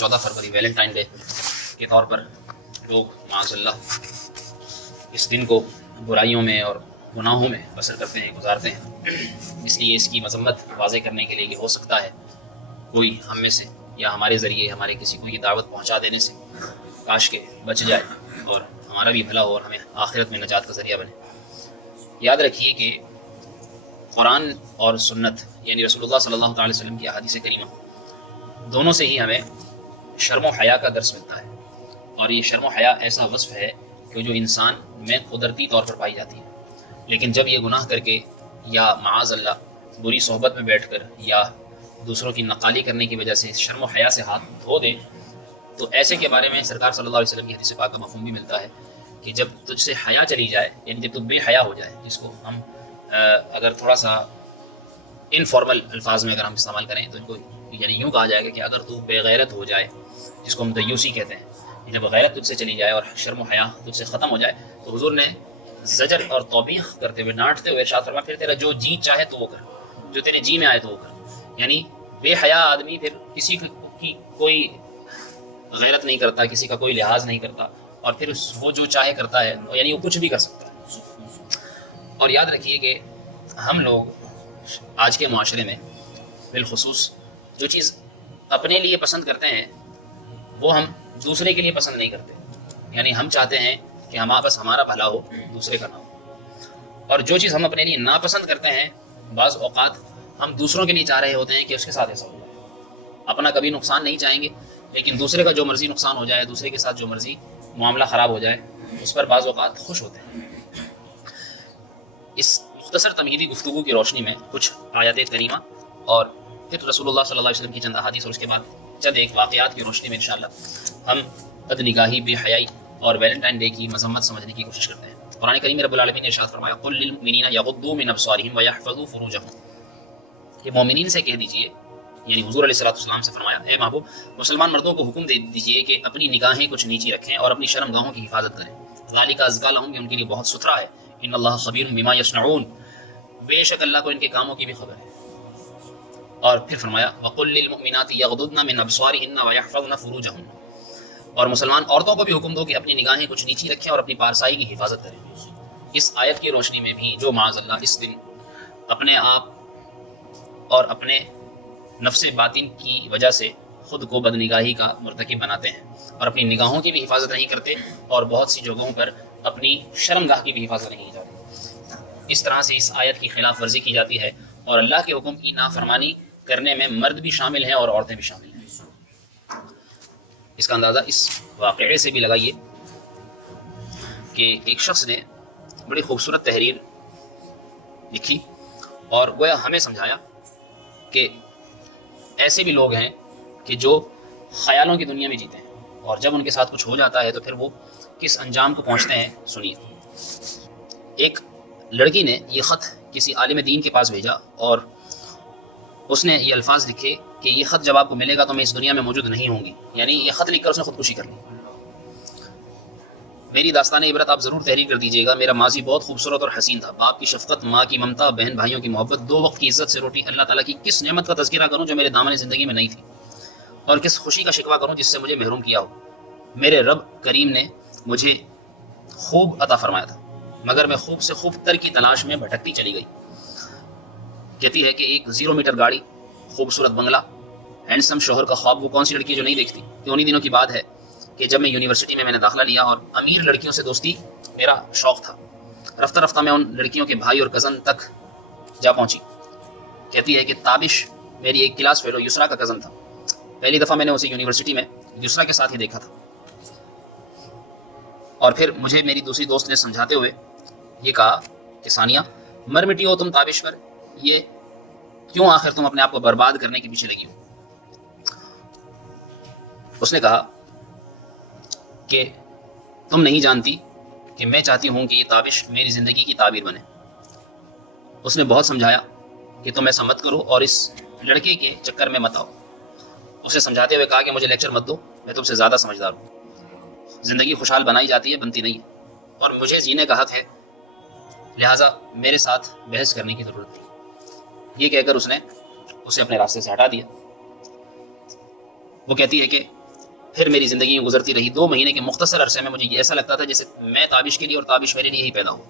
14 فروری Valentine day کے طور پر لوگ معاذ اللہ اس دن کو برائیوں میں اور گناہوں میں بسر کرتے ہیں، گزارتے ہیں. اس لیے اس کی مذمت واضح کرنے کے لیے کہ ہو سکتا ہے کوئی ہم میں سے یا ہمارے ذریعے ہمارے کسی کو یہ دعوت پہنچا دینے سے کاش کے بچ جائے اور ہمارا بھی بھلا ہو اور ہمیں آخرت میں نجات کا ذریعہ بنے. یاد رکھیے کہ قرآن اور سنت یعنی رسول اللہ صلی اللہ علیہ وسلم کی احادیث کریمہ دونوں سے ہی ہمیں شرم و حیا کا درس ملتا ہے. اور یہ شرم و حیا ایسا وصف ہے کہ جو انسان میں قدرتی طور پر پائی جاتی ہے، لیکن جب یہ گناہ کر کے یا معاذ اللہ بری صحبت میں بیٹھ کر یا دوسروں کی نقالی کرنے کی وجہ سے شرم و حیا سے ہاتھ دھو دے تو ایسے کے بارے میں سرکار صلی اللہ علیہ وسلم کی حدیث پاک کا مفہوم بھی ملتا ہے کہ جب تجھ سے حیا چلی جائے، یعنی جب تو بے حیا ہو جائے، جس کو ہم اگر تھوڑا سا انفارمل الفاظ میں اگر ہم استعمال کریں تو ان کو یعنی یوں کہا جائے گا کہ اگر تو بے غیرت ہو جائے، جس کو ہم دیوسی کہتے ہیں، جب غیرت تجھ سے چلی جائے اور شرم و حیا تجھ سے ختم ہو جائے تو حضور نے زجر اور توبیخ کرتے ہوئے ڈانٹتے ہوئے ارشاد فرمایا پھر تیرا جو جی چاہے تو وہ کر، جو تیرے جی میں آئے تو وہ کر. یعنی بے حیا آدمی پھر کسی کی کوئی غیرت نہیں کرتا، کسی کا کوئی لحاظ نہیں کرتا، اور پھر وہ جو چاہے کرتا ہے، یعنی وہ کچھ بھی کر سکتا ہے. اور یاد رکھیے کہ ہم لوگ آج کے معاشرے میں بالخصوص جو چیز اپنے لیے پسند کرتے ہیں وہ ہم دوسرے کے لیے پسند نہیں کرتے. یعنی ہم چاہتے ہیں کہ بس ہمارا بھلا ہو، دوسرے کا نہ ہو. اور جو چیز ہم اپنے لیے ناپسند کرتے ہیں بعض اوقات ہم دوسروں کے لیے چاہ رہے ہوتے ہیں کہ اس کے ساتھ ایسا ہو جائے. اپنا کبھی نقصان نہیں چاہیں گے، لیکن دوسرے کا جو مرضی نقصان ہو جائے، دوسرے کے ساتھ جو مرضی معاملہ خراب ہو جائے اس پر بعض اوقات خوش ہوتے ہیں. اس مختصر تمہیدی گفتگو کی روشنی میں کچھ آیات کریمہ اور پھر رسول اللہ صلی اللہ علیہ وسلم کی چند احادیث اور اس کے بعد چند ایک واقعات کی روشنی میں انشاءاللہ ہم بد نگاہی، بے حیائی اور ویلنٹائن ڈے کی مذمت سمجھنے کی کوشش کرتے ہیں. قرآن کریم میں رب العالمین نے ارشاد فرمایا قل للمؤمنین یغضوا من ابصارهم ويحفظوا فروجهم کہ مومنین سے کہہ دیجئے، یعنی حضور علیہ الصلوۃ والسلام سے فرمایا اے محبوب مسلمان مردوں کو حکم دے دیجئے کہ اپنی نگاہیں کچھ نیچی رکھیں اور اپنی شرم گاہوں کی حفاظت کریں. ذالک ازکی لہم، یہ ان کے لیے بہت ستھرا ہے. ان اللہ خبیر بما یصنعون، بے شک اللہ کو ان کے کاموں کی بھی خبر ہے. اور پھر فرمایا وقل للمؤمنات یغضضن من ابصارهن ويحفظن فروجهن، اور مسلمان عورتوں کو بھی حکم دو کہ اپنی نگاہیں کچھ نیچی رکھیں اور اپنی پارسائی کی حفاظت کریں. اس آیت کی روشنی میں بھی جو معاذ اللہ اس دن اپنے آپ اور اپنے نفس باطن کی وجہ سے خود کو بد نگاہی کا مرتکب بناتے ہیں اور اپنی نگاہوں کی بھی حفاظت نہیں کرتے اور بہت سی جگہوں پر اپنی شرمگاہ کی بھی حفاظت نہیں کی جاتی، اس طرح سے اس آیت کی خلاف ورزی کی جاتی ہے اور اللہ کے حکم کی نافرمانی کرنے میں مرد بھی شامل ہیں اور عورتیں بھی شامل ہیں. اس کا اندازہ اس واقعے سے بھی لگائیے کہ ایک شخص نے بڑی خوبصورت تحریر لکھی اور گویا ہمیں سمجھایا کہ ایسے بھی لوگ ہیں کہ جو خیالوں کی دنیا میں جیتے ہیں اور جب ان کے ساتھ کچھ ہو جاتا ہے تو پھر وہ کس انجام کو پہنچتے ہیں. سنیے. ایک لڑکی نے یہ خط کسی عالم دین کے پاس بھیجا اور اس نے یہ الفاظ لکھے کہ یہ خط جب آپ کو ملے گا تو میں اس دنیا میں موجود نہیں ہوں گی. یعنی یہ خط لکھ کر اس نے خودکشی کر لی. میری داستان عبرت آپ ضرور تحریر کر دیجیے گا. میرا ماضی بہت خوبصورت اور حسین تھا. باپ کی شفقت، ماں کی ممتا، بہن بھائیوں کی محبت، 2 وقت کی عزت سے روٹی. اللہ تعالیٰ کی کس نعمت کا تذکرہ کروں جو میرے دامن زندگی میں نہیں تھی، اور کس خوشی کا شکوہ کروں جس سے مجھے محروم کیا ہو. میرے رب کریم نے مجھے خوب عطا فرمایا تھا، مگر میں خوب سے خوب تر کی تلاش میں بھٹکتی چلی گئی. کہتی ہے کہ ایک 0 میٹر گاڑی، خوبصورت بنگلہ، ہینڈسم شوہر کا خواب وہ کون سی لڑکی جو نہیں دیکھتی. کہ انہی دنوں کی بات ہے کہ جب میں یونیورسٹی میں نے داخلہ لیا اور امیر لڑکیوں سے دوستی میرا شوق تھا. رفتہ رفتہ میں ان لڑکیوں کے بھائی اور کزن تک جا پہنچی. کہتی ہے کہ تابش میری ایک کلاس فیلو یسرا کا کزن تھا. پہلی دفعہ میں نے اسے یونیورسٹی میں یسرا کے ساتھ ہی دیکھا تھا، اور پھر مجھے میری دوسری دوست نے سمجھاتے ہوئے یہ کہا کہ ثانیہ مر مٹی ہو تم تابش پر، یہ کیوں آخر تم اپنے آپ کو برباد کرنے کے پیچھے لگی ہو. اس نے کہا کہ تم نہیں جانتی کہ میں چاہتی ہوں کہ یہ تابش میری زندگی کی تعبیر بنے. اس نے بہت سمجھایا کہ تم ایسا مت کرو اور اس لڑکے کے چکر میں مت آؤ. اسے سمجھاتے ہوئے کہا کہ مجھے لیکچر مت دو، میں تم سے زیادہ سمجھدار ہوں. زندگی خوشحال بنائی جاتی ہے، بنتی نہیں ہے، اور مجھے جینے کا حق ہے، لہٰذا میرے ساتھ بحث کرنے کی ضرورت تھی. یہ کہہ کر اس نے اسے اپنے راستے سے ہٹا دیا. وہ کہتی ہے کہ پھر میری زندگی میں گزرتی رہی 2 مہینے کے مختصر عرصے میں مجھے ایسا لگتا تھا جیسے میں تابش کے لیے اور تابش میرے لیے ہی پیدا ہو.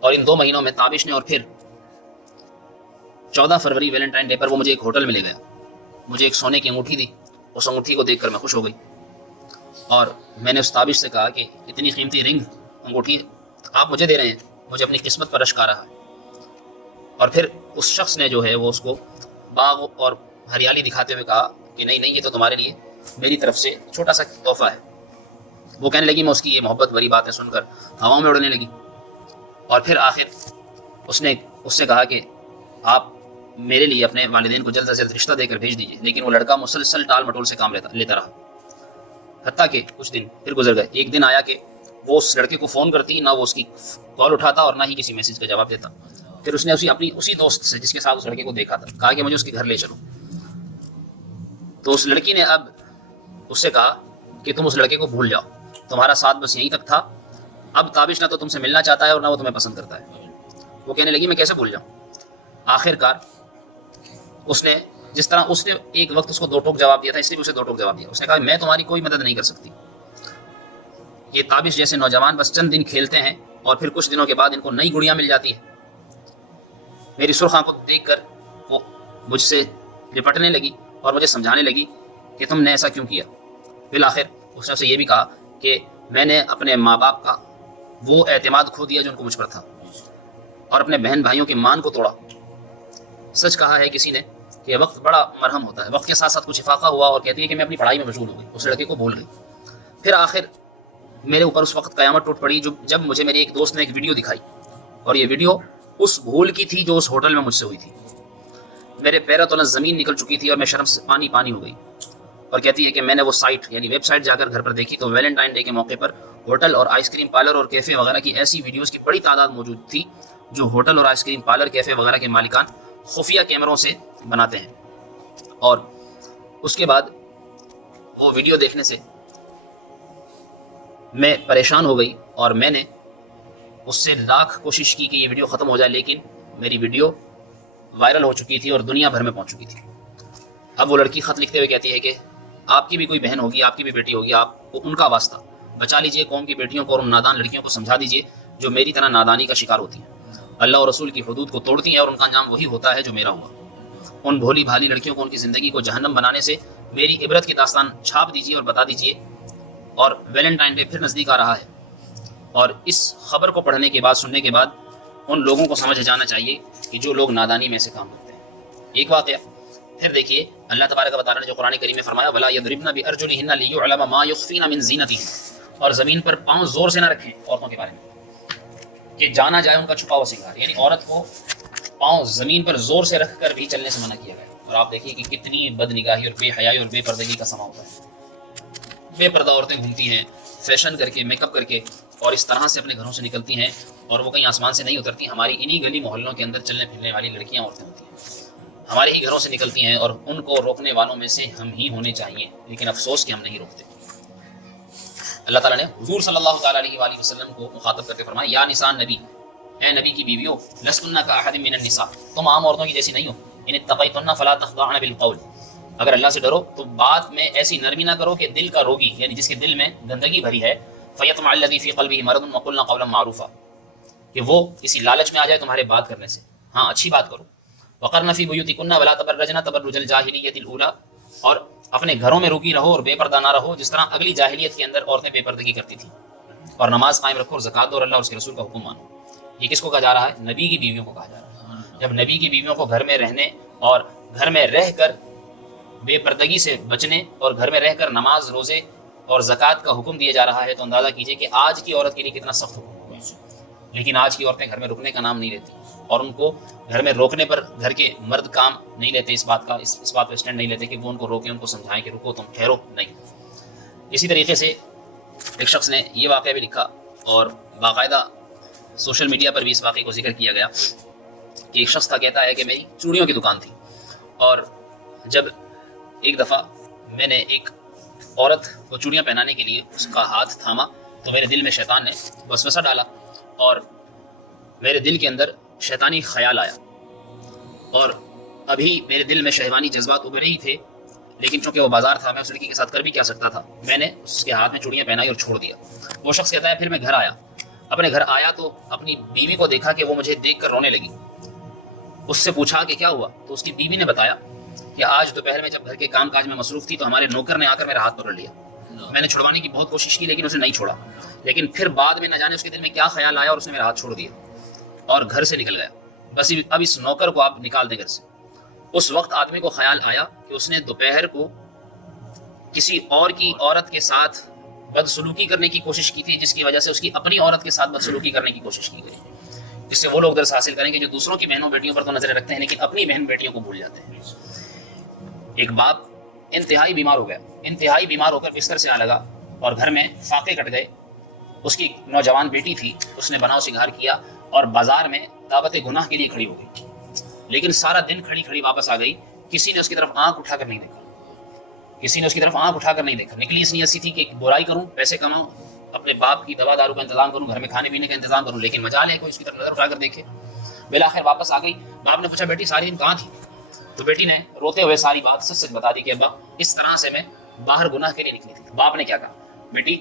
اور ان 2 مہینوں میں تابش نے اور پھر 14 فروری ویلنٹائن ڈے پر وہ مجھے ایک ہوٹل میں لے گیا. مجھے ایک سونے کی انگوٹھی دی. اس انگوٹھی کو دیکھ کر میں خوش ہو گئی اور میں نے اس تابش سے کہا کہ اتنی قیمتی رنگ انگوٹھی آپ مجھے دے رہے ہیں, مجھے اپنی قسمت پر اشک آ رہا ہے. اور پھر اس شخص نے جو ہے وہ اس کو باغ اور ہریالی دکھاتے ہوئے کہا کہ نہیں نہیں, یہ تو تمہارے لیے میری طرف سے چھوٹا سا تحفہ ہے. وہ کہنے لگی, میں اس کی یہ محبت بھری باتیں سن کر ہواؤں میں اڑنے لگی. اور پھر آخر اس سے کہا کہ آپ میرے لیے اپنے والدین کو جلد از جلد رشتہ دے کر بھیج دیجیے. لیکن وہ لڑکا مسلسل ٹال مٹول سے کام لیتا رہا, حتیٰ کہ کچھ دن پھر گزر گئے. ایک دن آیا کہ وہ اس لڑکے کو فون کرتی, نہ وہ اس کی کال اٹھاتا اور نہ ہی کسی میسج کا جواب دیتا. پھر اس نے اسی دوست سے جس کے ساتھ اس لڑکے کو دیکھا تھا کہا کہ مجھے اس کے گھر لے چلو. تو اس لڑکی نے اب اس سے کہا کہ تم اس لڑکے کو بھول جاؤ, تمہارا ساتھ بس یہیں تک تھا. اب تابش نہ تو تم سے ملنا چاہتا ہے اور نہ وہ تمہیں پسند کرتا ہے. وہ کہنے لگی میں کیسے بھول جاؤں. آخر کار اس نے جس طرح اس نے ایک وقت اس کو 2 ٹوک جواب دیا تھا, اس لیے اسے 2 ٹوک جواب دیا. اس نے کہا میں تمہاری کوئی مدد نہیں کر سکتی. یہ تابش جیسے نوجوان بس چند دن کھیلتے ہیں اور پھر کچھ دنوں کے بعد ان کو نئی گڑیاں مل جاتی ہیں. میری سرخ آنکھوں کو دیکھ کر وہ مجھ سے لپٹنے لگی اور مجھے سمجھانے لگی کہ تم نے ایسا کیوں کیا. بالآخر اس نے اسے یہ بھی کہا کہ میں نے اپنے ماں باپ کا وہ اعتماد کھو دیا جو ان کو مجھ پر تھا, اور اپنے بہن بھائیوں کی مان کو توڑا. سچ کہا ہے کسی نے کہ وقت بڑا مرہم ہوتا ہے. وقت کے ساتھ ساتھ کچھ افاقہ ہوا اور کہتی ہے کہ میں اپنی پڑھائی میں مشغول ہو گئی, اس لڑکے کو بھول گئی. پھر آخر میرے اوپر اس وقت قیامت ٹوٹ پڑی جب مجھے میرے ایک دوست نے ایک ویڈیو دکھائی, اور یہ ویڈیو اس بھول کی تھی جو اس ہوٹل میں مجھ سے ہوئی تھی. میرے پیروں تلے زمین نکل چکی تھی اور میں شرم سے پانی ہو گئی. اور کہتی ہے کہ میں نے وہ سائٹ یعنی ویب سائٹ جا کر گھر پر دیکھی تو ویلنٹائن ڈے کے موقع پر ہوٹل اور آئس کریم پارلر اور کیفے وغیرہ کی ایسی ویڈیوز کی بڑی تعداد موجود تھی جو ہوٹل اور آئس کریم پارلر کیفے وغیرہ کے مالکان خفیہ کیمروں سے بناتے ہیں. اور اس کے بعد وہ ویڈیو دیکھنے سے میں پریشان ہو گئی اور میں نے اس سے لاکھ کوشش کی کہ یہ ویڈیو ختم ہو جائے, لیکن میری ویڈیو وائرل ہو چکی تھی اور دنیا بھر میں پہنچ چکی تھی. اب وہ لڑکی خط لکھتے ہوئے کہتی ہے کہ آپ کی بھی کوئی بہن ہوگی, آپ کی بھی بیٹی ہوگی, آپ کو ان کا واسطہ بچا لیجئے. قوم کی بیٹیوں کو اور ان نادان لڑکیوں کو سمجھا دیجئے جو میری طرح نادانی کا شکار ہوتی ہیں, اللہ اور رسول کی حدود کو توڑتی ہیں, اور ان کا انجام وہی ہوتا ہے جو میرا ہوا. ان بھولی بھالی لڑکیوں کو ان کی زندگی کو جہنم بنانے سے میری عبرت کی داستان چھاپ دیجئے اور بتا دیجئے. اور ویلنٹائن ڈے پھر نزدیک آ رہا ہے, اور اس خبر کو پڑھنے کے بعد سننے کے بعد ان لوگوں کو سمجھ جانا چاہیے کہ جو لوگ نادانی میں سے کام کرتے ہیں. ایک واقعہ پھر دیکھیے, اللہ تبارک و تعالیٰ نے جو قرآن کریم میں فرمایا وَلَا يَضْرِبْنَ بِأَرْجُلِهِنَّ لِيُعْلَمَ مَا يُخْفِينَ مِنْ زِينَتِهِنَّ, اور زمین پر پاؤں زور سے نہ رکھیں عورتوں کے بارے میں کہ جانا جائے ان کا چھپا ہوا سنگار. یعنی عورت کو پاؤں زمین پر زور سے رکھ کر بھی چلنے سے منع کیا گیا. اور آپ دیکھیے کہ کتنی بد نگاہی اور بے حیائی اور بے پردگی کا سما ہوتا ہے. بے پردہ عورتیں گھومتی ہیں فیشن کر کے, میک اپ کر کے, اور اس طرح سے اپنے گھروں سے نکلتی ہیں, اور وہ کہیں آسمان سے نہیں اترتی. ہماری انہی گلی محلوں کے اندر چلنے پھرنے والی لڑکیاں عورتیں ہوتی ہیں, ہمارے ہی گھروں سے نکلتی ہیں, اور ان کو روکنے والوں میں سے ہم ہی ہونے چاہیے, لیکن افسوس کہ ہم نہیں روکتے. اللہ تعالیٰ نے حضور صلی اللہ تعالیٰ علیہ وآلہ وسلم کو مخاطب کرتے فرمایا یا نساء نبی, اے نبی کی بیویوں, لستن کاحد من النساء, تم عام عورتوں کی جیسی نہیں ہو. ان اتقیتن فلا تخضعن بالقول, اگر اللہ سے ڈرو تو بات میں ایسی نرمی نہ کرو کہ دل کا روگی یعنی جس کے دل میں گندگی بھری ہے فیطمع الذی فی قلبہ مرض وقلن قولا معروفا, کہ وہ کسی لالچ میں آ جائے تمہارے بات کرنے سے. ہاں اچھی بات کرو. وقرن فی بیوتکن ولا تبرجن تبرج الجاہلیۃ الاولی, اور اپنے گھروں میں رکی رہو اور بے پردہ نہ رہو جس طرح اگلی جاہلیت کے اندر عورتیں بے پردگی کرتی تھیں. اور نماز قائم رکھو اور زکات دو اور اللہ اور اس کے رسول کا حکم مانو. یہ کس کو کہا جا رہا ہے؟ نبی کی بیویوں کو کہا جا رہا ہے. جب نبی کی بیویوں کو گھر میں رہنے اور گھر میں رہ کر بے پردگی سے بچنے اور گھر میں رہ کر نماز روزے اور زکوٰۃ کا حکم دیا جا رہا ہے تو اندازہ کیجئے کہ آج کی عورت کے لیے کتنا سخت حکم ہوگا. لیکن آج کی عورتیں گھر میں رکنے کا نام نہیں لیتی, اور ان کو گھر میں روکنے پر گھر کے مرد کام نہیں لیتے, اس بات پہ اسٹینڈ نہیں لیتے کہ وہ ان کو روکیں, ان کو سمجھائیں کہ رکو تم ٹھہرو, نہیں. اسی طریقے سے ایک شخص نے یہ واقعہ بھی لکھا اور باقاعدہ سوشل میڈیا پر بھی اس واقعے کو ذکر کیا گیا کہ ایک شخص تھا, کہتا ہے کہ میری چوڑیوں کی دکان تھی, اور جب ایک دفعہ میں نے ایک عورت کو چوڑیاں پہنانے کے لیے اس کا ہاتھ تھاما تو میرے دل میں شیطان نے وسوسہ ڈالا, اور میرے دل کے اندر شیطانی خیال آیا, اور ابھی میرے دل میں شہوانی جذبات ابھرے ہی تھے, لیکن چونکہ وہ بازار تھا، میں اس لڑکی کے ساتھ کر بھی کیا سکتا تھا، میں نے اس کے ہاتھ میں چوڑیاں پہنائی اور چھوڑ دیا۔ وہ شخص کہتا ہے پھر میں گھر آیا، اپنے گھر آیا تو اپنی بیوی کو دیکھا کہ وہ مجھے دیکھ کر رونے لگی۔ اس سے پوچھا کہ کیا ہوا، تو اس کی بیوی نے بتایا کہ آج دوپہر میں جب گھر کے کام کاج میں مصروف تھی تو ہمارے نوکر نے آ کر میرا ہاتھ پکڑ لیا۔ میں نے چھڑوانے کی بہت کوشش کی لیکن اسے نہیں چھوڑا، لیکن پھر بعد میں نہ جانے اس کے دل میں کیا خیال آیا اور اس نے میرا ہاتھ چھوڑ دیا اور گھر سے نکل گیا۔ بس اب اس نوکر کو آپ نکال دیں گھر سے۔ اس وقت آدمی کو خیال آیا کہ اس نے دوپہر کو کسی اور کی عورت کے ساتھ بدسلوکی کرنے کی کوشش کی تھی، جس کی وجہ سے اس کی اپنی عورت کے ساتھ بدسلوکی کرنے کی کوشش کی گئی، جس سے وہ لوگ درس حاصل کریں گے جو دوسروں کی بہنوں بیٹیوں پر تو نظریں رکھتے ہیں لیکن اپنی بہن بیٹیوں کو بھول جاتے ہیں۔ ایک باپ انتہائی بیمار ہو گیا، انتہائی بیمار ہو کر بستر سے آ لگا اور گھر میں فاقے کٹ گئے۔ اس کی نوجوان بیٹی تھی، اس نے بناؤ سنگھار کیا اور بازار میں دعوت گناہ کے لیے کھڑی ہو گئی، لیکن سارا دن کھڑی کھڑی واپس آ گئی۔ کسی نے اس کی طرف آنکھ اٹھا کر نہیں دیکھا، کسی نے اس کی طرف آنکھ اٹھا کر نہیں دیکھا۔ نکلی اس نیت سی تھی کہ برائی کروں، پیسے کماؤں، اپنے باپ کی دوا دارو کا انتظام کروں، گھر میں کھانے پینے کا انتظام کروں، لیکن مجال ہے کوئی اس کی طرف نظر اٹھا کر دیکھے۔ بالآخر واپس آ گئی۔ باپ نے پوچھا بیٹی ساری دن کہاں تھی؟ تو بیٹی نے روتے ہوئے ساری بات سچ سچ بتا دی کہ ابا اس طرح سے میں باہر گناہ کے لیے نکلی تھی۔ باپ نے کیا کہا، بیٹی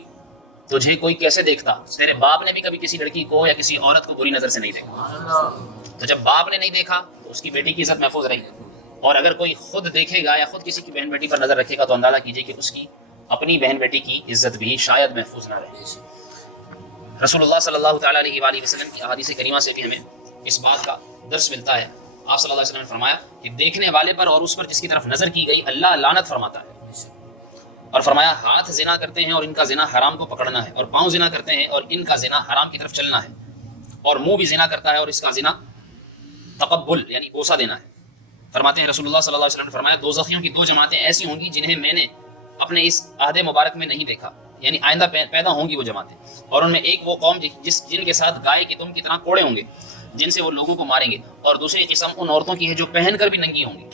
تجھے کوئی کیسے دیکھتا؟ تیرے باپ نے بھی کبھی کسی لڑکی کو یا کسی عورت کو بری نظر سے نہیں دیکھا، تو جب باپ نے نہیں دیکھا تو اس کی بیٹی کی عزت محفوظ رہی، اور اگر کوئی خود دیکھے گا یا خود کسی کی بہن بیٹی پر نظر رکھے گا تو اندازہ کیجیے کہ اس کی اپنی بہن بیٹی کی عزت بھی شاید محفوظ نہ رہے۔ رسول اللہ صلی اللہ تعالیٰ علیہ وآلہ وسلم کی احادیث کریمہ سے بھی ہمیں اس بات کا درس ملتا ہے۔ آپ صلی اللہ علیہ وسلم نے فرمایا کہ دیکھنے والے پر اور اس پر جس کی طرف نظر کی گئی اللہ لعنت فرماتا ہے، اور فرمایا ہاتھ زنا کرتے ہیں اور ان کا زنا حرام کو پکڑنا ہے، اور پاؤں زنا کرتے ہیں اور ان کا زنا حرام کی طرف چلنا ہے، اور منہ بھی زنا کرتا ہے اور اس کا زنا تقبل یعنی بوسہ دینا ہے۔ فرماتے ہیں رسول اللہ صلی اللہ علیہ وسلم نے فرمایا دوزخیوں کی دو جماعتیں ایسی ہوں گی جنہیں میں نے اپنے اس عہد مبارک میں نہیں دیکھا، یعنی آئندہ پیدا ہوں گی وہ جماعتیں، اور ان میں ایک وہ قوم جن کے ساتھ گائے کی دم کی طرح کوڑے ہوں گے جن سے وہ لوگوں کو ماریں گے، اور دوسری قسم ان عورتوں کی ہے جو پہن کر بھی ننگی ہوں گی،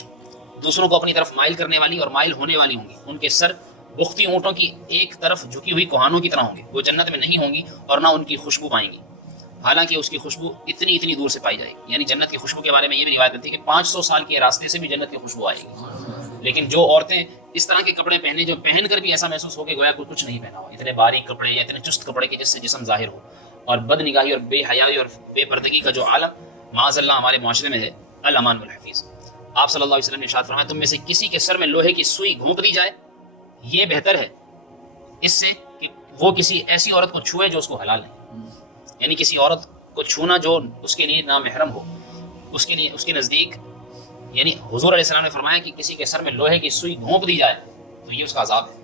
دوسروں کو اپنی طرف مائل کرنے والی اور مائل ہونے والی ہوں گی، ان کے سر بختی اونٹوں کی ایک طرف جھکی ہوئی کوہانوں کی طرح ہوں گے، وہ جنت میں نہیں ہوں گی اور نہ ان کی خوشبو پائیں گی، حالانکہ اس کی خوشبو اتنی دور سے پائی جائے گی۔ یعنی جنت کی خوشبو کے بارے میں یہ بھی روایت ملتی ہے کہ 500 سال کے راستے سے بھی جنت کی خوشبو آئے گی، لیکن جو عورتیں اس طرح کے کپڑے پہنے جو پہن کر بھی ایسا محسوس ہو کہ گویا کچھ نہیں پہنا ہو، اتنے باریک کپڑے یا اتنے چست کپڑے کے جس سے جسم ظاہر ہو، اور بد نگاہی اور بے حیائی اور بے پردگی کا جو عالم معاذ اللہ ہمارے معاشرے میں ہے، الامان والحفیظ۔ آپ صلی اللہ علیہ وسلم نے ارشاد فرمایا تم میں سے کسی کے سر میں لوہے کی سوئی گھونپ دی جائے، یہ بہتر ہے اس سے کہ وہ کسی ایسی عورت کو چھوئے جو اس کو حلال ہے، یعنی کسی عورت کو چھونا جو اس کے لیے نامحرم ہو، اس کے لیے اس کے نزدیک، یعنی حضور علیہ السلام نے فرمایا کہ کسی کے سر میں لوہے کی سوئی گھونپ دی جائے تو یہ اس کا عذاب ہے۔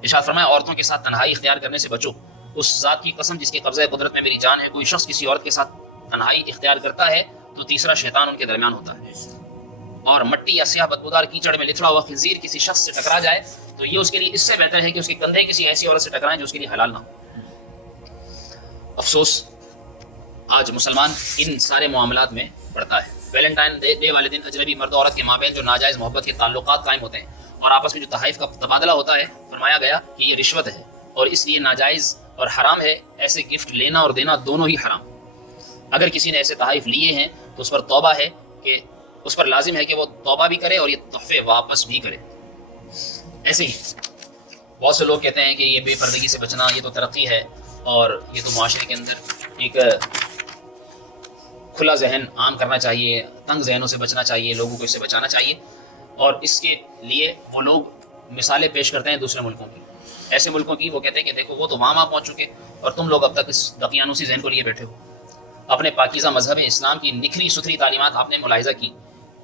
ارشاد فرمایا عورتوں کے ساتھ تنہائی اختیار کرنے سے بچو، اس ذات کی قسم جس کے قبضہ قدرت میں میری جان ہے، کوئی شخص کسی عورت کے ساتھ تنہائی اختیار کرتا ہے تو تیسرا شیطان ان کے درمیان ہوتا ہے، اور مٹی یا سیاہ بدبودار کیچڑ میں لتڑا ہوا خنزیر کسی شخص سے ٹکرا جائے تو یہ اس کے لیے اس سے بہتر ہے کہ اس کے کندھے کسی ایسی عورت سے ٹکرائیں جو اس کے لیے حلال نہ ہو۔ افسوس آج مسلمان ان سارے معاملات میں پڑتا ہے۔ ویلنٹائن ڈے والے دن اجنبی مرد و عورت کے مابین جو ناجائز محبت کے تعلقات قائم ہوتے ہیں اور آپس میں جو تحائف کا تبادلہ ہوتا ہے، فرمایا گیا کہ یہ رشوت ہے اور اس لیے ناجائز اور حرام ہے، ایسے گفٹ لینا اور دینا دونوں ہی حرام۔ اگر کسی نے ایسے تحائف لیے ہیں تو اس پر توبہ ہے کہ اس پر لازم ہے کہ وہ توبہ بھی کرے اور یہ تحفے واپس بھی کرے۔ ایسے ہی بہت سے لوگ کہتے ہیں کہ یہ بے پردگی سے بچنا یہ تو ترقی ہے اور یہ تو معاشرے کے اندر ایک کھلا ذہن عام کرنا چاہیے، تنگ ذہنوں سے بچنا چاہیے، لوگوں کو اس سے بچانا چاہیے، اور اس کے لیے وہ لوگ مثالیں پیش کرتے ہیں دوسرے ملکوں کی، ایسے ملکوں کی، وہ کہتے ہیں کہ دیکھو وہ تو وہاں پہنچ چکے اور تم لوگ اب تک اس دقیانوسی ذہن کو لیے بیٹھے ہو۔ اپنے پاکیزہ مذہب اسلام کی نکھری ستھری تعلیمات آپ نے ملاحظہ کی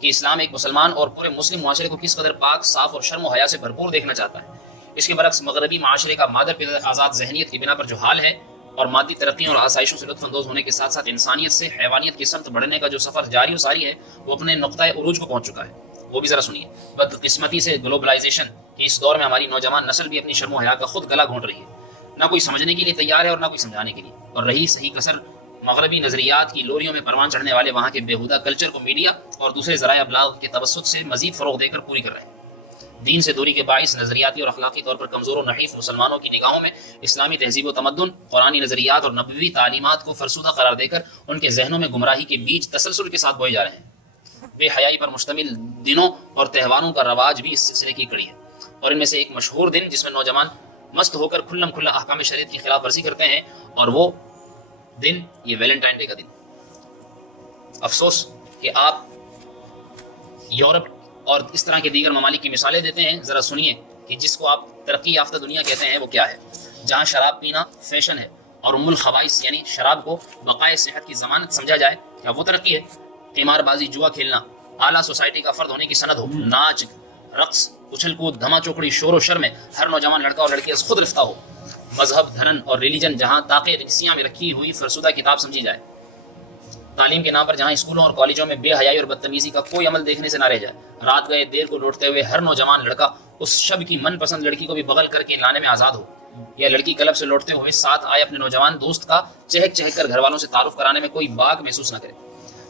کہ اسلام ایک مسلمان اور پورے مسلم معاشرے کو کس قدر پاک، صاف اور شرم و حیا سے بھرپور دیکھنا چاہتا ہے۔ اس کے برعکس مغربی معاشرے کا مادر پدر آزاد ذہنیت کی بنا پر جو حال ہے اور مادی ترقیوں اور آسائشوں سے لطف اندوز ہونے کے ساتھ ساتھ انسانیت سے حیوانیت کی سمت بڑھنے کا جو سفر جاری و ساری ہے وہ اپنے نقطۂ عروج کو پہنچ چکا ہے۔ وہ بھی ذرا سنیے۔ بدقسمتی سے گلوبلائزیشن کے اس دور میں ہماری نوجوان نسل بھی اپنی شرم و حیا کا خود گلا گھونٹ رہی ہے، نہ کوئی سمجھنے کے لیے تیار ہے اور نہ کوئی سمجھانے کے لیے، اور رہی صحیح کثر مغربی نظریات کی لوریوں میں پروان چڑھنے والے وہاں کے بےہودہ کلچر کو میڈیا اور دوسرے ذرائع ابلاغ کے توسط سے مزید فروغ دے کر پوری کر رہے ہیں۔ دین سے دوری کے باعث نظریاتی اور اخلاقی طور پر کمزور و نحیف مسلمانوں کی نگاہوں میں اسلامی تہذیب و تمدن، قرآنی نظریات اور نبوی تعلیمات کو فرسودہ قرار دے کر ان کے ذہنوں میں گمراہی کے بیج تسلسل کے ساتھ بوئے جا رہے ہیں۔ بے حیائی پر مشتمل دنوں اور تہواروں کا رواج بھی اس سلسلے کی کڑی ہے، اور ان میں سے ایک مشہور دن جس میں نوجوان مست ہو کر کھلم کھلا احکام شریعت کی خلاف ورزی کرتے ہیں، اور وہ دن یہ ویلنٹائن ڈے کا دن۔ افسوس کہ آپ یورپ اور اس طرح کے دیگر ممالک کی مثالیں دیتے ہیں، ذرا سنیے کہ جس کو آپ ترقی یافتہ دنیا کہتے ہیں وہ کیا ہے۔ جہاں شراب پینا فیشن ہے اور ام الخبائث یعنی شراب کو بقائے صحت کی ضمانت سمجھا جائے، کیا وہ ترقی ہے؟ قمار بازی، جوا کھیلنا اعلیٰ سوسائٹی کا فرد ہونے کی سند ہو، ناچ رقص اچھل کود دھما چوکڑی شور و شر میں ہر نوجوان لڑکا اور لڑکی از خود رفتہ ہو، مذہب دھرم اور ریلیجن جہاں طاقے رسیاں میں رکھی ہوئی فرسودہ کتاب سمجھی جائے، تعلیم کے نام پر جہاں اسکولوں اور کالجوں میں بے حیائی اور بدتمیزی کا کوئی عمل دیکھنے سے نہ رہ جائے، رات گئے دیر کو لوٹتے ہوئے ہر نوجوان لڑکا اس شب کی من پسند لڑکی کو بھی بغل کر کے لانے میں آزاد ہو، یا لڑکی کلب سے لوٹتے ہوئے ساتھ آئے اپنے نوجوان دوست کا چہک چہک کر گھر والوں سے تعارف کرانے میں کوئی باک محسوس نہ کرے،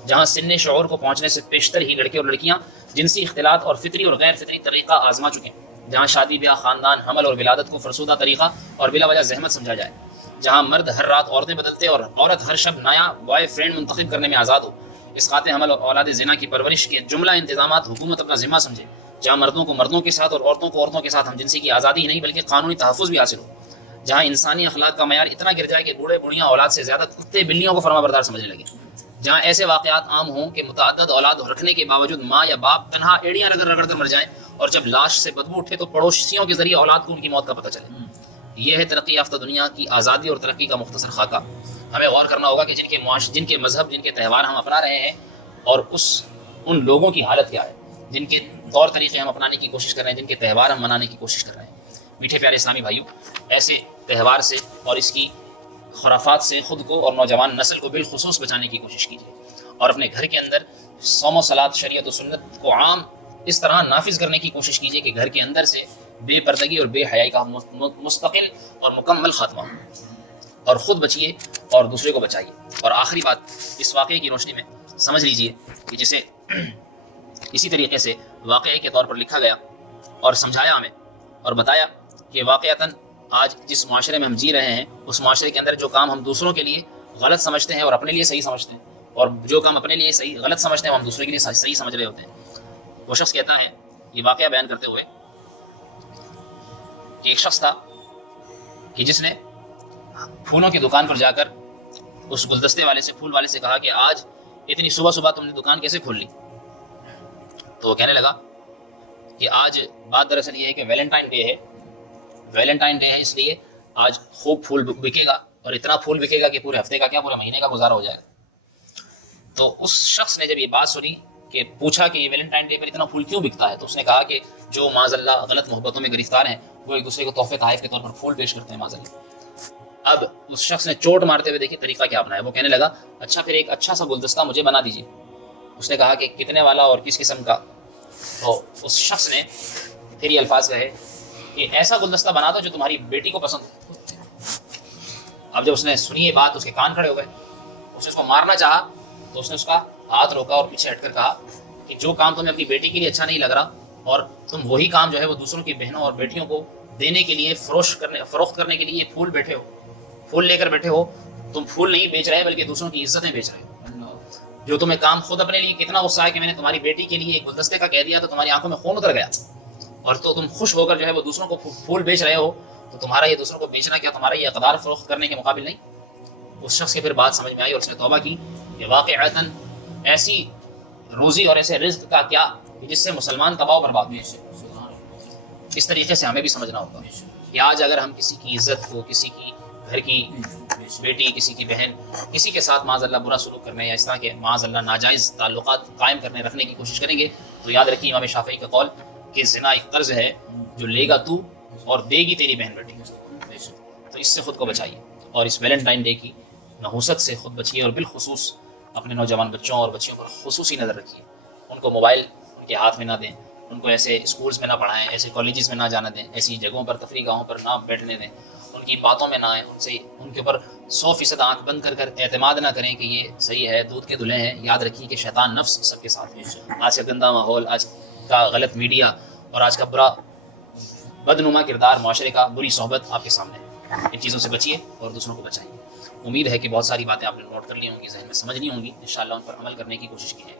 جہاں سن شعور کو پہنچنے سے پیشتر ہی لڑکے اور لڑکیاں جنسی اختلاط اور فطری اور غیر فطری طریقہ آزما چکے ہیں، جہاں شادی بیاہ خاندان حمل اور ولادت کو فرسودہ طریقہ اور بلا وجہ زحمت سمجھا جائے، جہاں مرد ہر رات عورتیں بدلتے اور عورت ہر شب نیا بوائے فرینڈ منتخب کرنے میں آزاد ہو، اسقاط حمل اور اولاد زنا کی پرورش کے جملہ انتظامات حکومت اپنا ذمہ سمجھے، جہاں مردوں کو مردوں کے ساتھ اور عورتوں کو عورتوں کے ساتھ ہم جنسی کی آزادی ہی نہیں بلکہ قانونی تحفظ بھی حاصل ہو، جہاں انسانی اخلاق کا معیار اتنا گر جائے کہ بوڑھے بوڑھیاں اولاد سے زیادہ کتے بلیوں کو فرما بردار سمجھنے لگے، جہاں ایسے واقعات عام ہوں کہ متعدد اولاد رکھنے کے باوجود ماں یا باپ تنہا ایڑیاں رگڑ رگڑ کر مر جائیں، اور جب لاش سے بدبو اٹھے تو پڑوسیوں کے ذریعے اولاد کو ان کی موت کا پتہ چلے۔ یہ ہے ترقی یافتہ دنیا کی آزادی اور ترقی کا مختصر خاکہ۔ ہمیں غور کرنا ہوگا کہ جن کے مذہب، جن کے تہوار ہم اپنا رہے ہیں، اور ان لوگوں کی حالت کیا ہے جن کے طور طریقے ہم اپنانے کی کوشش کر رہے ہیں، جن کے تہوار ہم منانے کی کوشش کر رہے ہیں۔ میٹھے پیارے اسلامی بھائیوں، ایسے تہوار سے اور اس کی خرافات سے خود کو اور نوجوان نسل کو بالخصوص بچانے کی کوشش کیجیے، اور اپنے گھر کے اندر صوم و صلات، شریعت و سنت کو عام اس طرح نافذ کرنے کی کوشش کیجیے کہ گھر کے اندر سے بے پردگی اور بے حیائی کا مستقل اور مکمل خاتمہ ہو، اور خود بچیے اور دوسرے کو بچائیے۔ اور آخری بات اس واقعے کی روشنی میں سمجھ لیجیے کہ جسے اسی طریقے سے واقعے کے طور پر لکھا گیا اور سمجھایا ہمیں اور بتایا کہ واقعتاً آج جس معاشرے میں ہم جی رہے ہیں، اس معاشرے کے اندر جو کام ہم دوسروں کے لیے غلط سمجھتے ہیں اور اپنے لیے صحیح سمجھتے ہیں، اور جو کام اپنے لیے صحیح غلط سمجھتے ہیں وہ ہم دوسرے کے لیے صحیح سمجھ رہے ہوتے ہیں۔ وہ شخص کہتا ہے، یہ واقعہ بیان کرتے ہوئے، کہ ایک شخص تھا کہ جس نے پھولوں کی دکان پر جا کر اس گلدستے والے سے، پھول والے سے کہا کہ آج اتنی صبح صبح تم نے دکان کیسے کھول لی؟ تو وہ کہنے لگا کہ آج بات دراصل یہ ہے کہ ویلنٹائن ڈے ہے، ویلنٹائن ڈے ہے اس لیے آج خوب پھول بکے گا، اور اتنا پھول بکے گا کہ پورے ہفتے کا کیا پورے مہینے کا گزارا ہو جائے گا۔ تو اس شخص نے جب یہ بات سنی، کہ پوچھا کہ یہ ویلنٹائن ڈے پر اتنا پھول کیوں بکتا ہے، تو اس نے کہا کہ جو معاذ اللہ غلط محبتوں میں گرفتار ہیں وہ ایک دوسرے کو تحفے تحائف کے طور پر پھول پیش کرتے ہیں معاذ اللہ۔ اب اس شخص نے چوٹ مارتے ہوئے دیکھیے طریقہ کیا اپنا ہے، وہ کہنے لگا اچھا پھر ایک اچھا سا گلدستہ مجھے بنا دیجیے۔ اس نے کہا کہ کتنے والا اور کس قسم کا؟ تو اس شخص نے پھر یہ الفاظ کہے کہ ایسا گلدستہ بنا دو جو تمہاری بیٹی کو پسند ہو۔ اب جب اس نے سنی یہ بات، اس کے کان کھڑے ہو گئے، اس نے اس کو مارنا چاہا تو اس نے اس کا ہاتھ روکا اور پیچھے ہٹ کر کہا کہ جو کام تمہیں اپنی بیٹی کے لیے اچھا نہیں لگ رہا، اور تم وہی کام جو ہے وہ دوسروں کی بہنوں اور بیٹیوں کو دینے کے لیے فروخت کرنے کے لیے پھول لے کر بیٹھے ہو، تم پھول نہیں بیچ رہے بلکہ دوسروں کی عزتیں بیچ رہے ہو۔ جو تمہیں کام خود اپنے لیے کتنا غصہ ہے کہ میں نے تمہاری بیٹی کے لیے ایک گلدستے کا کہہ دیا تو تمہاری آنکھوں میں خون اتر گیا، اور تو تم خوش ہو کر جو ہے وہ دوسروں کو پھول بیچ رہے ہو، تو تمہارا یہ دوسروں کو بیچنا کیا تمہارا یہ اقدار فروخت کرنے کے مقابل نہیں؟ اس شخص کی پھر بات سمجھ میں آئی اور اس نے توبہ کی کہ واقعتاً ایسی روزی اور ایسے رزق کا کیا کہ جس سے مسلمان تباہ و برباد ہوئے۔ اس طریقے سے ہمیں بھی سمجھنا ہوگا کہ آج اگر ہم کسی کی عزت کو، کسی کی گھر کی بیٹی، کسی کی بہن، کسی کے ساتھ معاذ اللہ برا سلوک کرنے یا اس طرح کے معاذ اللہ ناجائز تعلقات قائم کرنے رکھنے کی کوشش کریں گے، تو یاد رکھیے امام شافعی کا قول کہ زنا ایک قرض ہے جو لے گا تو اور دے گی تیری بہن بیٹی۔ تو اس سے خود کو بچائیے، اور اس ویلنٹائن ڈے کی نحوست سے خود بچیے، اور بالخصوص اپنے نوجوان بچوں اور بچیوں پر خصوصی نظر رکھیے۔ ان کو موبائل ان کے ہاتھ میں نہ دیں، ان کو ایسے اسکولز میں نہ پڑھائیں، ایسے کالجز میں نہ جانے دیں، ایسی جگہوں پر تفریح گاہوں پر نہ بیٹھنے دیں، ان کی باتوں میں نہ آئیں، ان کے اوپر 100% آنکھ بند کر اعتماد نہ کریں کہ یہ صحیح ہے، دودھ کے دلہے ہیں۔ یاد رکھیے کہ شیطان نفس سب کے ساتھ ہے۔ آج کا گندا ماحول، آج کا غلط میڈیا اور آج کا برا بدنما کردار، معاشرے کا بری صحبت آپ کے سامنے ہے۔ ان چیزوں سے بچیے اور دوسروں کو بچائیے۔ امید ہے کہ بہت ساری باتیں آپ نے نوٹ کر لی ہوں گی، ذہن میں سمجھ لی ہوں گی، انشاءاللہ ان پر عمل کرنے کی کوشش کی ہے۔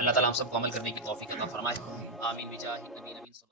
اللہ تعالیٰ ہم سب کو عمل کرنے کی توفیق عطا فرمائے. آمین بجاہ النبی الامین.